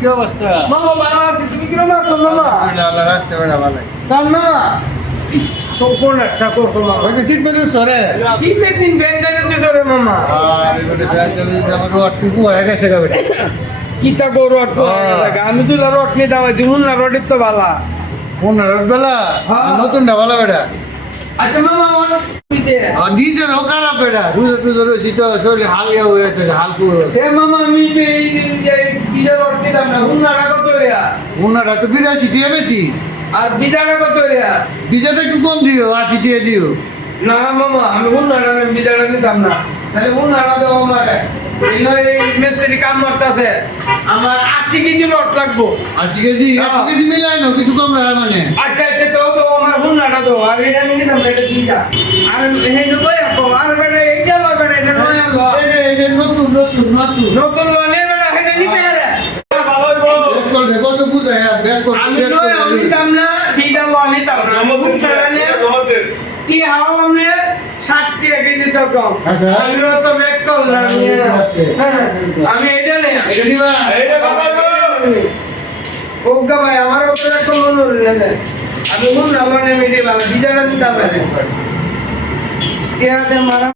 কি অবস্থা? মামা ভালো আছি, তুমি কিরকম আছো মামা? আল্লাহ রাখছে বেটা ভালো। কাল না ইস সপন একটা করছো মামা। ওই সিট পেলে সরে। শীতের দিন ব্যাংক যাইতেছো রে মামা। আর এবারে ব্যাচেলে আমার রটটুকু হয়ে গেছে গা বেটা। কিতা গরু আট আমি তো রট নিয়ে দামাই দিমুন না রটের তো বালা। কোন রট বেলা? হ্যাঁ। নতুনটা ভালো বেটা। আচ্ছা মামা অনেক দিতে। আর নিজের খারাপ বেটা। রুজে টুজে রয়েছি তো শরীর হালকা হয়ে গেছে হালকু হয়ে গেছে। হে মামা আমি বিজা রট নিতাম না হুন্নাটা কত রেয়া ওনারা তো 82 দিয়ে বেশি। আর বিজাটা কত রেয়া? বিজাটা একটু কম দিও 80 দিয়ে দিও। না মামা আমি হুন্নাটা বিজাটা নিতাম না তাহলে হুন্নাটা দেবো আমারে এই মিস্ত্রি কাম করতেছে আমার 80 কেজি রড লাগবো 80 কেজি 100 কেজি মিলাই না কিছু কম রাখা মানে। আচ্ছা আচ্ছা তো আমার হুন্নাটা দাও আর এটা আমি নিতাম না এটা দিয়ে যা আর হেঁটে তো এখন আর বেটা এইটা লো বেটা এটা নয় লো এটা নতুন নতুন নতুন। নতুন লো নে বেটা হেঁটে নিতে আরে ভালো হইবো ব্যাক করবে কত বুঝায় ব্যাক করবে। আমি নয় আমি নিতাম না দিদাম আমি নিতাম না আমার হুন্নাটা নে কি হাও আমি 60 টাকা কেজি তো কম আচ্ছা। আমি তো ব্যাক করলাম হ্যাঁ আমি এটা নে এটা দিবা। এটা বাবা ওগা ভাই আমার উপরে একটা মনে হল না আমি মন আমার নেমে দিলাম বিজাটা নিতাম না ঠিক আছে মারা